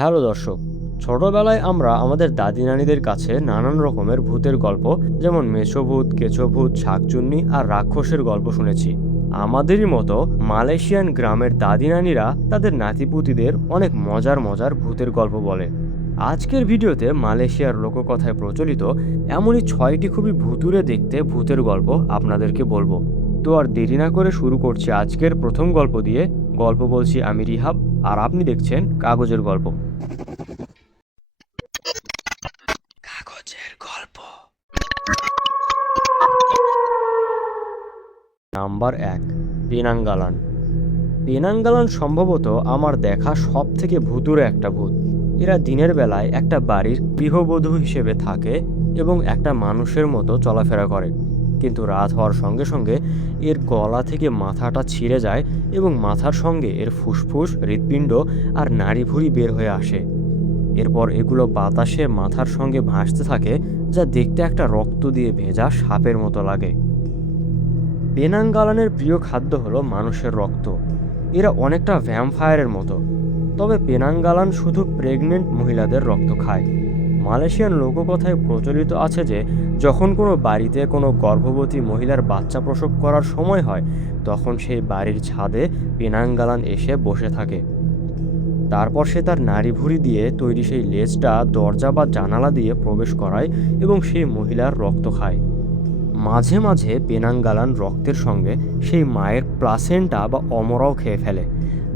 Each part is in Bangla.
হ্যালো দর্শক, ছোটবেলায় আমরা আমাদের দাদি নানিদের কাছে নানান রকমের ভূতের গল্প, যেমন মেছোভূত, কেঁচোভূত, শাকচুন্নি আর রাক্ষসের গল্প শুনেছি। আমাদেরই মতো মালয়েশিয়ান গ্রামের দাদি নানিরা তাদের নাতিপুতিদের অনেক মজার মজার ভূতের গল্প বলে। আজকের ভিডিওতে মালয়েশিয়ার লোককথায় প্রচলিত এমনই 6টি খুবই ভুতুড়ে দেখতে ভূতের গল্প আপনাদেরকে বলবো। তো আর দেরি না করে শুরু করছি আজকের প্রথম গল্প দিয়ে। গল্প বলছি আমি রিহাব, আর আপনি দেখছেন কাগজের গল্প। কাগজের গল্প নাম্বার 1, পেনাঙ্গালান। পেনাঙ্গালান সম্ভবত আমার দেখা সব থেকে ভুতুড়ে একটা ভূত। এরা দিনের বেলায় একটা বাড়ির গৃহবধূ হিসেবে থাকে এবং একটা মানুষের মতো চলাফেরা করে, কিন্তু রাত হওয়ার সঙ্গে সঙ্গে এর গলা থেকে মাথাটা ছিঁড়ে যায় এবং মাথার সঙ্গে এর ফুসফুস, হৃৎপিণ্ড আর নাড়িভুড়ি বের হয়ে আসে। এরপর এগুলো বাতাসে মাথার সঙ্গে ভাসতে থাকে, যা দেখতে একটা রক্ত দিয়ে ভেজা সাপের মতো লাগে। পেনাঙ্গালানের প্রিয় খাদ্য হলো মানুষের রক্ত। এরা অনেকটা ভ্যাম্পায়ারের মতো, তবে পেনাঙ্গালান শুধু প্রেগনেন্ট মহিলাদের রক্ত খায়। মালয়েশিয়ান লোককথায় প্রচলিত আছে যে যখন কোনো বাড়িতে কোনো গর্ভবতী মহিলার বাচ্চা প্রসব করার সময় হয়, তখন সেই বাড়ির ছাদে পেনাঙ্গালান এসে বসে থাকে। তারপর সে তার নাড়িভুড়ি দিয়ে তৈরি সেই লেজটা দরজা বা জানালা দিয়ে প্রবেশ করায় এবং সেই মহিলার রক্ত খায়। মাঝে মাঝে পেনাঙ্গালান রক্তের সঙ্গে সেই মায়ের প্লাসেন্টা বা অমরাও খেয়ে ফেলে,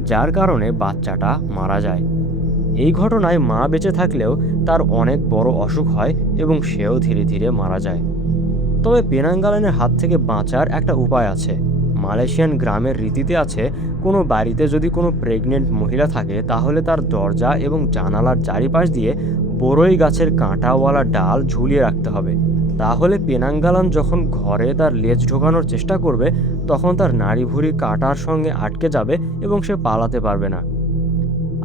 যার কারণে বাচ্চাটা মারা যায়। এই ঘটনায় মা বেঁচে থাকলেও তার অনেক বড় অসুখ হয় এবং সেও ধীরে ধীরে মারা যায়। তবে পেনাঙ্গালানের হাত থেকে বাঁচার একটা উপায় আছে। মালয়েশিয়ান গ্রামের রীতিতে আছে, কোনো বাড়িতে যদি কোনো প্রেগনেন্ট মহিলা থাকে তাহলে তার দরজা এবং জানালার চারিপাশ দিয়ে বড়ই গাছের কাঁটাওয়ালা ডাল ঝুলিয়ে রাখতে হবে। তাহলে পেনাঙ্গালান যখন ঘরে তার লেজ ঢোকানোর চেষ্টা করবে, তখন তার নাড়িভুড়ি কাঁটার সঙ্গে আটকে যাবে এবং সে পালাতে পারবে না।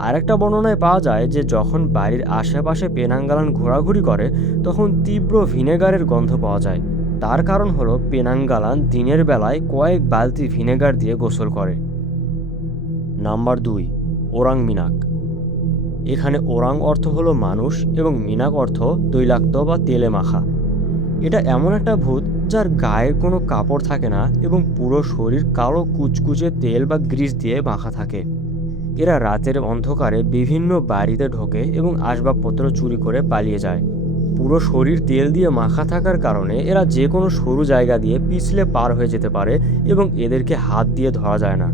আরেকটা বর্ণনায় পাওয়া যায় যে যখন বাড়ির আশেপাশে পেনাঙ্গালান ঘোরাঘুরি করে, তখন তীব্র ভিনেগারের গন্ধ পাওয়া যায়। তার কারণ হলো পেনাঙ্গালান দিনের বেলায় কয়েক বালতি ভিনেগার দিয়ে গোসল করে। Number 2, Orang Minyak. এখানে ওরাং অর্থ হলো মানুষ এবং মিনাক অর্থ তৈলাক্ত বা তেলে মাখা। এটা এমন একটা ভূত যার গায়ে কোনো কাপড় থাকে না এবং পুরো শরীর কালো কুচকুচে তেল বা গ্রিস দিয়ে মাখা থাকে। এরা রাতের অন্ধকারে বিভিন্ন বাড়িতে ঢোকে এবং আসবাবপত্র চুরি করে পালিয়ে যায়। পুরো শরীর তেল দিয়ে মাখা থাকার কারণে এরা যে কোনো সরু জায়গা দিয়ে পিছলে পার হয়ে যেতে পারে এবং এদেরকে হাত দিয়ে ধরা যায় না।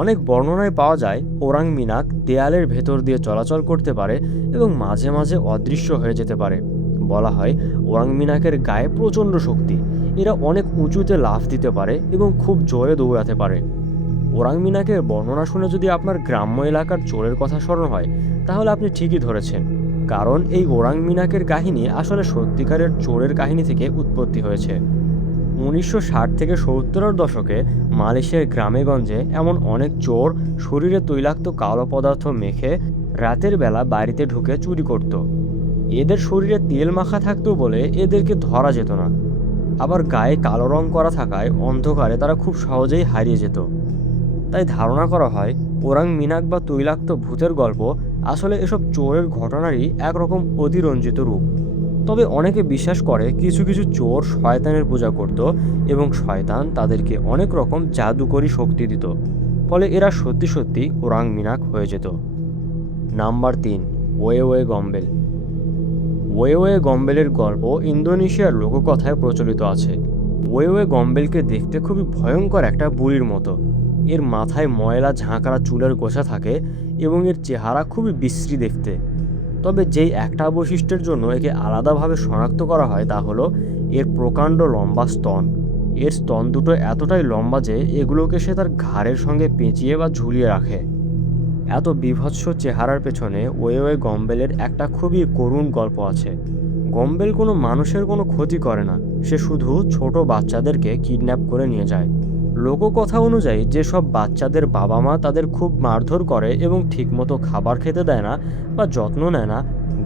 অনেক বর্ণনায় পাওয়া যায় ওরাং মিনাক দেয়ালের ভেতর দিয়ে চলাচল করতে পারে এবং মাঝে মাঝে অদৃশ্য হয়ে যেতে পারে। বলা হয় ওরাং মিনাকের গায়ে প্রচণ্ড শক্তি। এরা অনেক উঁচুতে লাফ দিতে পারে এবং খুব জোরে দৌড়াতে পারে। ওরাং মিনাকের বর্ণনা শুনে যদি আপনার গ্রাম্য এলাকার চোরের কথা স্মরণ হয়, তাহলে আপনি ঠিকই ধরেছেন, কারণ এই ওরাং মিনাকের কাহিনী আসলে সত্যিকারের চোরের কাহিনী থেকে উৎপত্তি হয়েছে। 1960 থেকে 70-এর দশকে মালয়েশিয়ার গ্রামেগঞ্জে এমন অনেক চোর শরীরে তৈলাক্ত কালো পদার্থ মেখে রাতের বেলা বাড়িতে ঢুকে চুরি করত। এদের শরীরে তেল মাখা থাকতো বলে এদেরকে ধরা যেত না। আবার গায়ে কালো রং করা থাকায় অন্ধকারে তারা খুব সহজেই হারিয়ে যেত। তাই ধারণা করা হয় ওরাং মিনাক বা তৈলাক্ত ভূতের গল্প আসলে এসব চোরের ঘটনারই একরকম অতিরঞ্জিত রূপ। তবে অনেকে বিশ্বাস করে কিছু কিছু চোর শয়তানের পূজা করত এবং শয়তান তাদেরকে অনেক রকম জাদুকরী শক্তি দিত, ফলে এরা সত্যি সত্যি ওরাং মিনাক হয়ে যেত। Number 3, Wewe Gombel. Wewe গম্বেলের গল্প ইন্দোনেশিয়ার লোককথায় প্রচলিত আছে। ওয়ে ওয়ে গম্বেলকে দেখতে খুবই ভয়ঙ্কর একটা বুড়ির মতো। এর মাথায় ময়লা ঝাঁকড়া চুলের গোছা থাকে এবং এর চেহারা খুবই বিশ্রী দেখতে। তবে যেই একটা বৈশিষ্ট্যের জন্য একে আলাদাভাবে শনাক্ত করা হয় তা হলো এর প্রকাণ্ড লম্বা স্তন। এর স্তন দুটো এতটাই লম্বা যে এগুলোকে সে তার ঘাড়ের সঙ্গে পেঁচিয়ে বা ঝুলিয়ে রাখে। এত বীভৎস চেহারার পেছনে ওয়ে ওয়ে গম্বেলের একটা খুবই করুণ গল্প আছে। গম্বেল কোনো মানুষের কোনো ক্ষতি করে না, সে শুধু ছোট বাচ্চাদেরকে কিডন্যাপ করে নিয়ে যায়। লোককথা অনুযায়ী যেসব বাচ্চাদের বাবা মা তাদের খুব মারধর করে এবং ঠিকমতো খাবার খেতে দেয় না বা যত্ন নেয় না,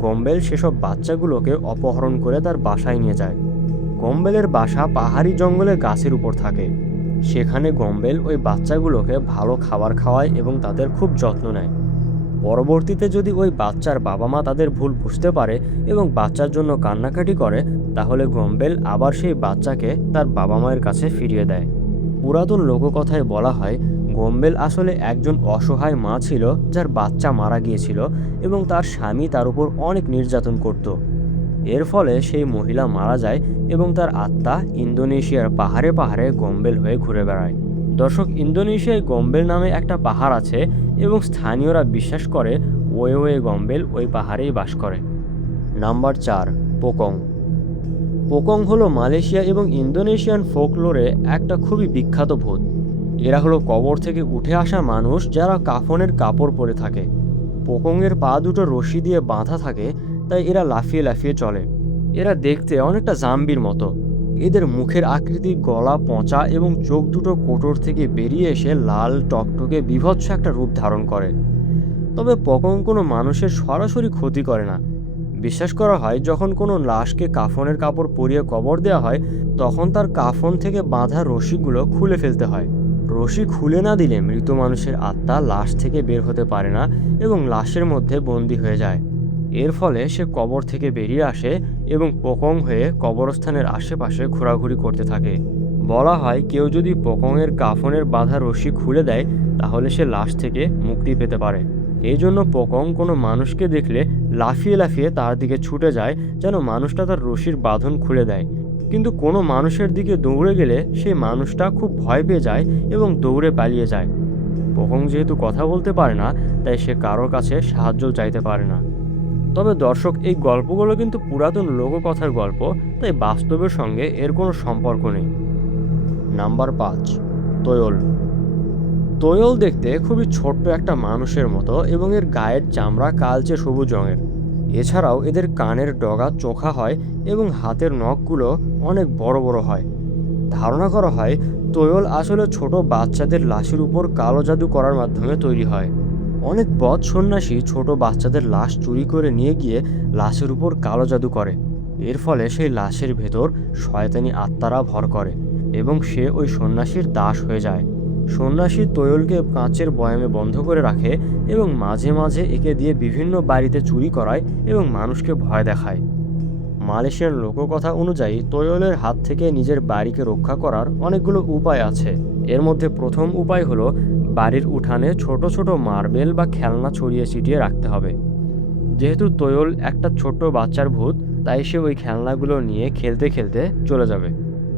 গম্বেল সেসব বাচ্চাগুলোকে অপহরণ করে তার বাসায় নিয়ে যায়। গম্বেলের বাসা পাহাড়ি জঙ্গলে গাছের উপর থাকে। সেখানে গম্বেল ওই বাচ্চাগুলোকে ভালো খাবার খাওয়ায় এবং তাদের খুব যত্ন নেয়। পরবর্তীতে যদি ওই বাচ্চার বাবা মা তাদের ভুল বুঝতে পারে এবং বাচ্চার জন্য কান্নাকাটি করে, তাহলে গম্বেল আবার সেই বাচ্চাকে তার বাবা মায়ের কাছে ফিরিয়ে দেয়। পুরাতন লোককথায় বলা হয় গম্বেল আসলে একজন অসহায় মা ছিল যার বাচ্চা মারা গিয়েছিল এবং তার স্বামী তার উপর অনেক নির্যাতন করত। এর ফলে সেই মহিলা মারা যায় এবং তার আত্মা ইন্দোনেশিয়ার পাহাড়ে পাহাড়ে গম্বেল হয়ে ঘুরে বেড়ায়। দর্শক, ইন্দোনেশিয়ায় গম্বেল নামে একটা পাহাড় আছে এবং স্থানীয়রা বিশ্বাস করে ওয়ে ওয়ে গম্বেল ওই পাহাড়েই বাস করে। নাম্বার 4, পোকং। পোকং হলো মালয়েশিয়া এবং ইন্দোনেশিয়ান ফোকলোরে একটা খুবই বিখ্যাত ভূত। এরা হলো কবর থেকে উঠে আসা মানুষ যারা কাফনের কাপড় পরে থাকে। পোকংয়ের পা দুটো রশি দিয়ে বাঁধা থাকে, তাই এরা লাফিয়ে লাফিয়ে চলে। এরা দেখতে অনেকটা জাম্বির মতো। এদের মুখের আকৃতি গলা পচা এবং চোখ দুটো কোটর থেকে বেরিয়ে এসে লাল টকটকে বীভৎস একটা রূপ ধারণ করে। তবে পোকং কোনো মানুষের সরাসরি ক্ষতি করে না। বিশ্বাস করা হয় যখন কোনো লাশকে কাফনের কাপড় পরিয়ে কবর দেওয়া হয়, তখন তার কাফন থেকে বাঁধা রশিগুলো খুলে ফেলতে হয়। রশি খুলে না দিলে মৃত মানুষের আত্মা লাশ থেকে বের হতে পারে না এবং লাশের মধ্যে বন্দী হয়ে যায়। এর ফলে সে কবর থেকে বেরিয়ে আসে এবং পোকং হয়ে কবরস্থানের আশেপাশে ঘোরাঘুরি করতে থাকে। বলা হয় কেউ যদি পোকংয়ের কাফনের বাঁধা রশি খুলে দেয়, তাহলে সে লাশ থেকে মুক্তি পেতে পারে। এই জন্য পোকং কোনো মানুষকে দেখলে লাফিয়ে লাফিয়ে তার দিকে ছুটে যায়, যেন মানুষটা তার রশির বাঁধন খুলে দেয়। কিন্তু কোনো মানুষের দিকে দৌড়ে গেলে সেই মানুষটা খুব ভয় পেয়ে যায় এবং দৌড়ে পালিয়ে যায়। পোকং যেহেতু কথা বলতে পারে না, তাই সে কারোর কাছে সাহায্য চাইতে পারে না। তবে দর্শক, এই গল্পগুলো কিন্তু পুরাতন লোককথার গল্প, তাই বাস্তবের সঙ্গে এর কোনো সম্পর্ক নেই। নাম্বার 5, তোয়ল। তোয়ল দেখতে খুবই ছোট্ট একটা মানুষের মতো এবং এর গায়ের চামড়া কালচে সবুজ রঙের। এছাড়াও এদের কানের ডগা চোখা হয় এবং হাতের নখগুলো অনেক বড় বড় হয়। ধারণা করা হয় তোয়ল আসলে ছোট বাচ্চাদের লাশের উপর কালো জাদু করার মাধ্যমে তৈরি হয়। অনেক বদ সন্ন্যাসী ছোট বাচ্চাদের লাশ চুরি করে নিয়ে গিয়ে লাশের উপর কালো জাদু করে। এর ফলে সেই লাশের ভেতর শয়তানি আত্মারা ভর করে এবং সে ওই সন্ন্যাসীর দাস হয়ে যায়। সন্ন্যাসী তোয়লকে কাঁচের বয়ামে বন্ধ করে রাখে এবং মাঝে মাঝে একে দিয়ে বিভিন্ন বাড়িতে চুরি করায় এবং মানুষকে ভয় দেখায়। মালয়েশিয়ান লোককথা অনুযায়ী তোয়লের হাত থেকে নিজের বাড়িকে রক্ষা করার অনেকগুলো উপায় আছে। এর মধ্যে প্রথম উপায় হলো বাড়ির উঠানে ছোট ছোট মার্বেল বা খেলনা ছড়িয়ে ছিটিয়ে রাখতে হবে। যেহেতু তোয়ল একটা ছোট্ট বাচ্চার ভূত, তাই সে ওই খেলনাগুলো নিয়ে খেলতে খেলতে চলে যাবে।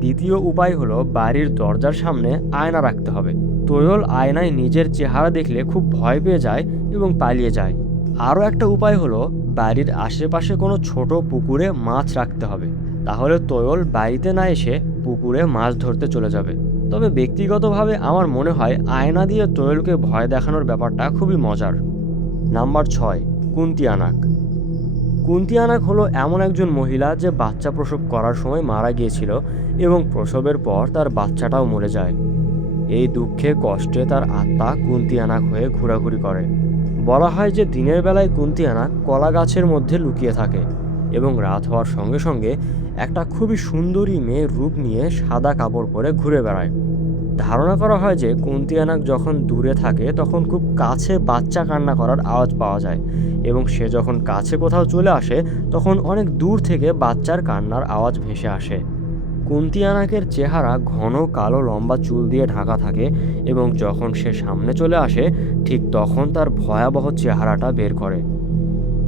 দ্বিতীয় উপায় হলো বাড়ির দরজার সামনে আয়না রাখতে হবে। তোয়ল আয়নায় নিজের চেহারা দেখলে খুব ভয় পেয়ে যায় এবং পালিয়ে যায়। আরও একটা উপায় হলো বাড়ির আশেপাশে কোনো ছোট পুকুরে মাছ রাখতে হবে। তাহলে তোয়ল বাড়িতে না এসে পুকুরে মাছ ধরতে চলে যাবে। তবে ব্যক্তিগতভাবে আমার মনে হয় আয়না দিয়ে তোয়লকে ভয় দেখানোর ব্যাপারটা খুবই মজার। নাম্বার 6, কুন্তিয়ানাক। কুন্তিয়ানাক হলো এমন একজন মহিলা যে বাচ্চা প্রসব করার সময় মারা গিয়েছিল এবং প্রসবের পর তার বাচ্চাটাও মরে যায়। এই দুঃখে কষ্টে তার আত্মা কুন্তিয়ানাক হয়ে ঘোরাঘুরি করে। বলা হয় যে দিনের বেলায় কুন্তিয়ানাক কলা গাছের মধ্যে লুকিয়ে থাকে এবং রাত হওয়ার সঙ্গে সঙ্গে একটা খুবই সুন্দরী মেয়ের রূপ নিয়ে সাদা কাপড় পরে ঘুরে বেড়ায়। ধারণা করা হয় যে কুন্তিয়ানাক যখন দূরে থাকে তখন খুব কাছে বাচ্চা কান্না করার আওয়াজ পাওয়া যায় এবং সে যখন কাছে কোথাও চলে আসে তখন অনেক দূর থেকে বাচ্চার কান্নার আওয়াজ ভেসে আসে। কুন্তিয়ানাকের চেহারা ঘন কালো লম্বা চুল দিয়ে ঢাকা থাকে এবং যখন সে সামনে চলে আসে ঠিক তখন তার ভয়াবহ চেহারাটা বের করে।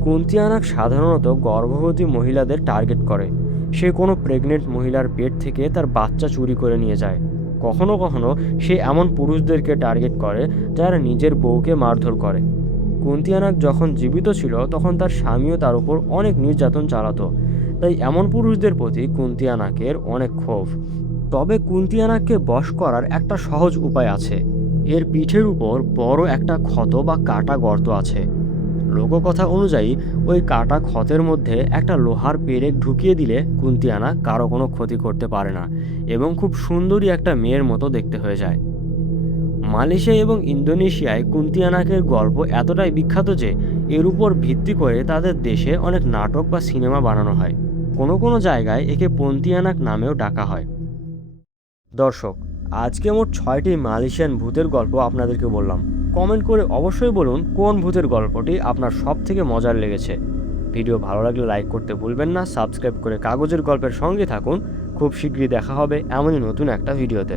কুন্তিয়ানাক সাধারণত গর্ভবতী মহিলাদের টার্গেট করে। সে কোনো প্রেগনেন্ট মহিলার পেট থেকে তার বাচ্চা চুরি করে নিয়ে যায়। কখনো কখনো সে এমন পুরুষদেরকে টার্গেট করে যারা নিজের বউকে মারধর করে। কুন্তিয়ানাক যখন জীবিত ছিল তখন তার স্বামীও তার উপর অনেক নির্যাতন চালাতো, তাই এমন পুরুষদের প্রতি কুন্তিয়ানাকের অনেক ক্ষোভ। তবে কুন্তিয়ানাককে বশ করার একটা সহজ উপায় আছে। এর পিঠের উপর বড় একটা ক্ষত বা কাটা গর্ত আছে। লোককথা অনুযায়ী ওই কাটা ক্ষতের মধ্যে একটা লোহার পেরেক ঢুকিয়ে দিলে কুন্তিয়ানাক কারো কোনো ক্ষতি করতে পারে না এবং খুব সুন্দরী একটা মেয়ের মতো দেখতে হয়ে যায়। মালয়েশিয়া এবং ইন্দোনেশিয়ায় কুন্তিয়ানাকের গল্প এতটাই বিখ্যাত যে এর উপর ভিত্তি করে তাদের দেশে অনেক নাটক বা সিনেমা বানানো হয়। কোনো কোনো জায়গায় একে পন্তিয়ানাক নামেও ডাকা হয়। দর্শক, আজকে মোট 6টি মালয়েশিয়ান ভূতের গল্প আপনাদেরকে বললাম। কমেন্ট করে অবশ্যই বলুন কোন ভূতের গল্পটি আপনার সবথেকে মজার লেগেছে। ভিডিও ভালো লাগলে লাইক করতে ভুলবেন না, সাবস্ক্রাইব করে কাগজের গল্পের সঙ্গে থাকুন। খুব শীঘ্রই দেখা হবে এমনই নতুন একটা ভিডিওতে।